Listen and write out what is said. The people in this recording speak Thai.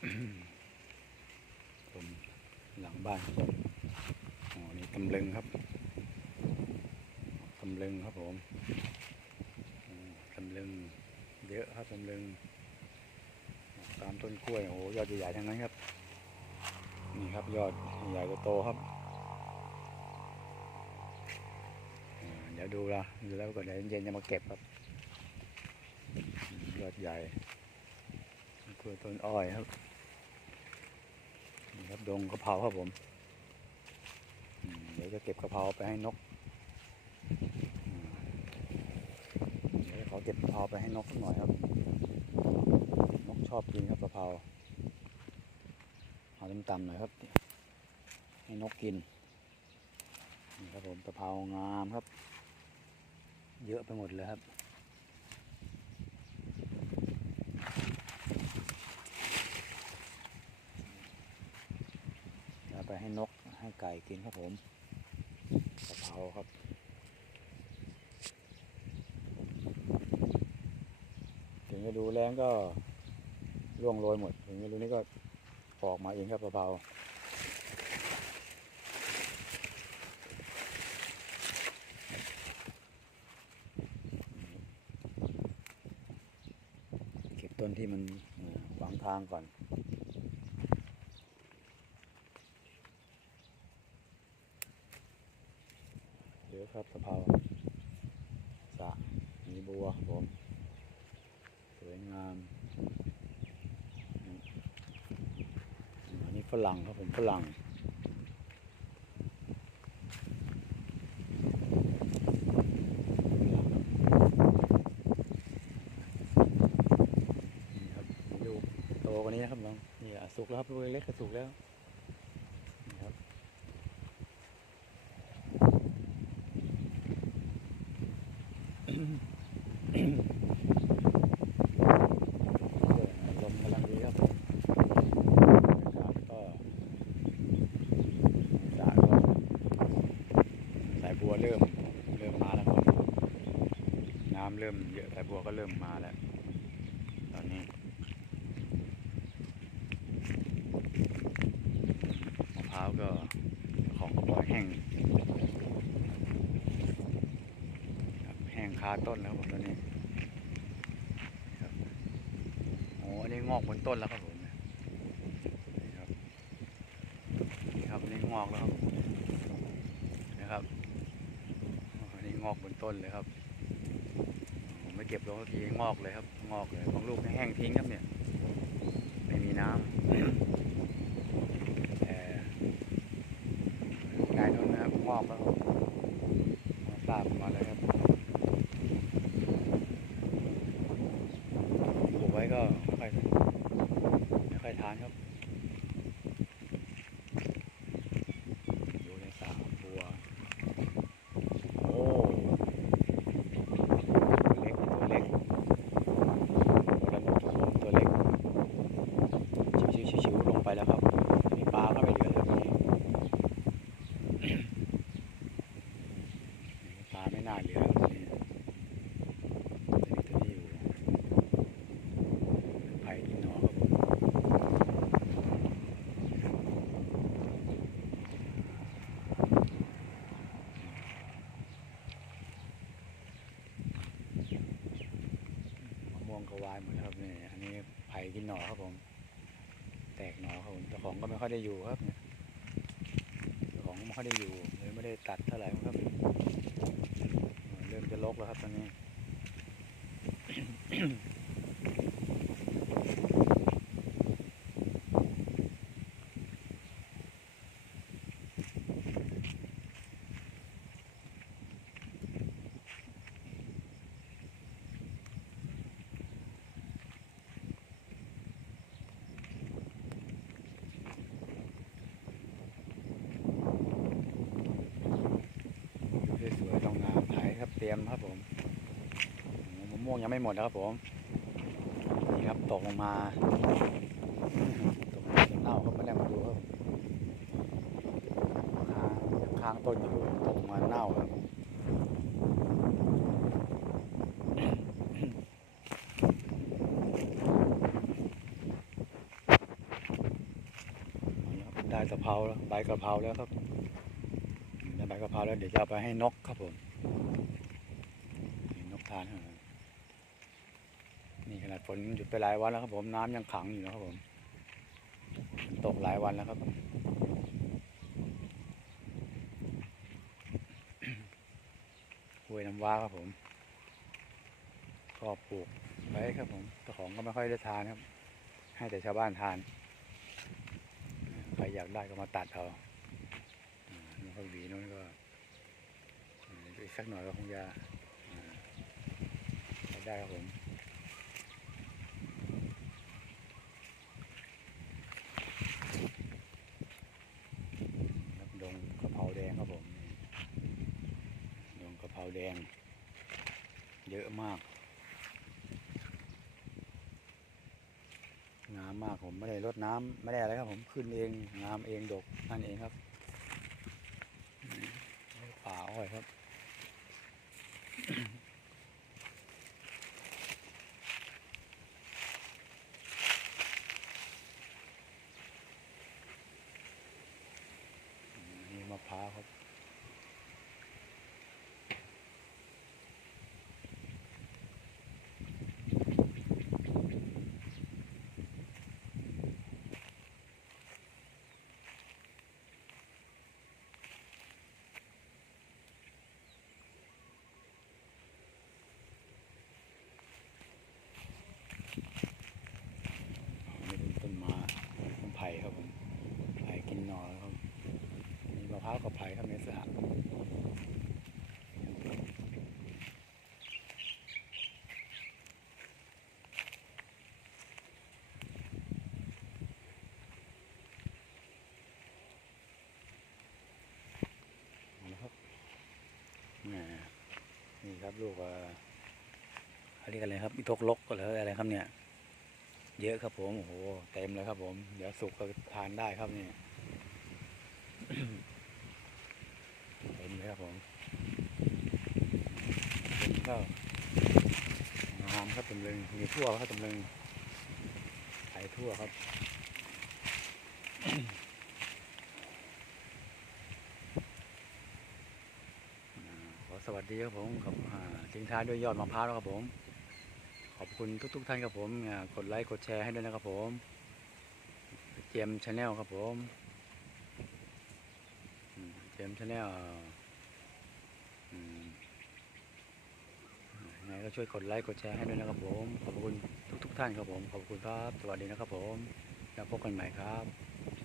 ผมหลังบ้านครับผมอ๋อนี่ตำลึงครับตำลึงครับผมตำลึงเยอะครับตำลึงตามต้นกล้วยโอ้โหยอดใหญ่ๆทั้งนั้นครับ นี่ครับยอดใหญ่โตครับเดี๋ยวดูละดูแล้วก่อนเดี๋ยวเย็นๆจะมาเก็บครับยอดใหญ่กล้วยต้นอ้อยครับ นี่ครับดงกระเพราครับผมเดี๋ยวจะเก็บกระเพราไปให้นกเดี๋ยวขอเก็บกระเพราไปให้นกสักหน่อยครับ นกชอบกินครับกระเพราเอาต่ำๆหน่อยครับ ให้นกกินนี่ครับผมกระเพรางามครับ เยอะไปหมดเลยครับเอาไปให้ นกให้ไก่กินครับผมกะเพราครับถึงจะดูแรงก็ร่วงโรยหมดถึงจะดูนี่ก็ออกมาเองครับเบาๆเก็บต้นที่มันขวางทางก่อน เดี๋ยว ครับกะเพาสะมีบัวผม สวยงามอันนี้ฝรั่งครับผมฝรั่งนี่ครับลูกโตกว่านี้นะครับน้องนี่อะสุกแล้วครับลูกเล็กๆก็สุกแล้วนี่ครับลมกำลังดีครับ ครับก็สายก็สายบัวเริ่มเริ่มมาแล้วครับน้ำเริ่มเยอะสายบัวก็เริ่มมาแล้ว ตอนนี้มะพร้าวก็ของก็ปล่อยแห้งแห้งคาต้นแล้วผมตอนนี้ครับโอ้อันนี้งอกบนต้นแล้วครับผมนี่ครับนี่ครับนี่งอกแล้วครับนะครับอันนี้งอกบนต้นเลยครับ เก็บลงทีงอกเลยครับ งอกเลยบางลูกแห้งทิ้งครับเนี่ย ไม่มีน้ำแต่กายต้นนะครับงอกแล้วครับตามมาเลยครับปลูกไว้ก็ไม่ค่อยไม่ค่อยทานครับ อยู่ในสระบัว โอ้ตัวเล็กตัวเล็กตัวเล็กตัวเล็ก ชิวๆชิวๆลงไปแล้วครับ มีปลาก็ไม่เหลือแล้วทีนี้ ปลาไม่น่าเหลือแล้วทีนี้ตัวนี้ตัวนี้อยู่ไผ่ที่หนอครับผม มะม่วงก็วายหมดแล้วครับนี่อันนี้ไผ่กินหน่อครับผม แตกหนอครับผมเจ้าของก็ไม่ค่อยได้อยู่ครับเจ้าของไม่ค่อยได้อยู่เลยไม่ได้ตัดเท่าไหร่ครับเออเริ่มจะลกแล้วครับตอนนี้ สวยๆตรงงามไผ่ครับเตรียมครับผมโอ้โห ม่วงยังไม่หมดนะครับผม นี่ครับตกลงมาตกมาเน่าครับไม่ได้มาดูครับค้างค้างต้นอยู่ตกมาเน่าครับได้สะเพราแล้วใบกะเพราแล้วครับได้ใบกะเพราแล้วเดี๋ยวจะเอาไปให้นกครับผมนกทานครับ นี่ขนาดฝนหยุดไปหลายวันแล้วครับผมน้ำยังขังอยู่นะครับผมตกหลายวันแล้วครับกล้วยน้ำว้าครับผมก็ปลูกไว้ครับผมเจ้าของก็ไม่ค่อยได้ทานครับ ให้แต่ชาวบ้านทาน ใครอยากได้ก็มาตัดเอานู่นก็หวีนู้นก็อีกสักหน่อยก็คงจะได้ครับผม ครับดงกะเพราแดง ครับผมดงกะเพราแดง เยอะมาก งามมากผมไม่ได้รดน้ำไม่ได้อะไรครับผมขึ้นเองงามเองดกนั่นเองครับป่าอ้อยครับ อืมนี่มะ พร้าวครับ นี่เป็นต้นไม้ต้นไผ่ครับผมไผ่กินหน่อแล้วครับมีมะพร้าวกับไผ่ ครับในสระเอาละครับนี่ครับลูกเอ่อเขาเรียกอะไรครับอิทกลกก็เลยอะไรครับเนี่ย เยอะครับผม โอ้โห เต็มเลยครับผม เดี๋ยวสุกก็ทานได้ครับนี่ย ครับผมเป็นก็งามครับตำลึงมีทั่วครับตำลึงขายทั่วครับขอสวัสดีครับผมครับทิ้งท้ายด้วยยอดมะพร้าวครับผม ขอบคุณทุก ๆ ท่านครับผม กดไลค์กดแชร์ให้ด้วยนะครับผม เจมชาแนลครับผม เจมชาแนล ยังไงก็ช่วยกดไลค์กดแชร์ให้ด้วยนะครับผม ขอบคุณทุกๆท่านครับผม ขอบคุณครับ สวัสดีนะครับผม แล้วพบกันใหม่ครับ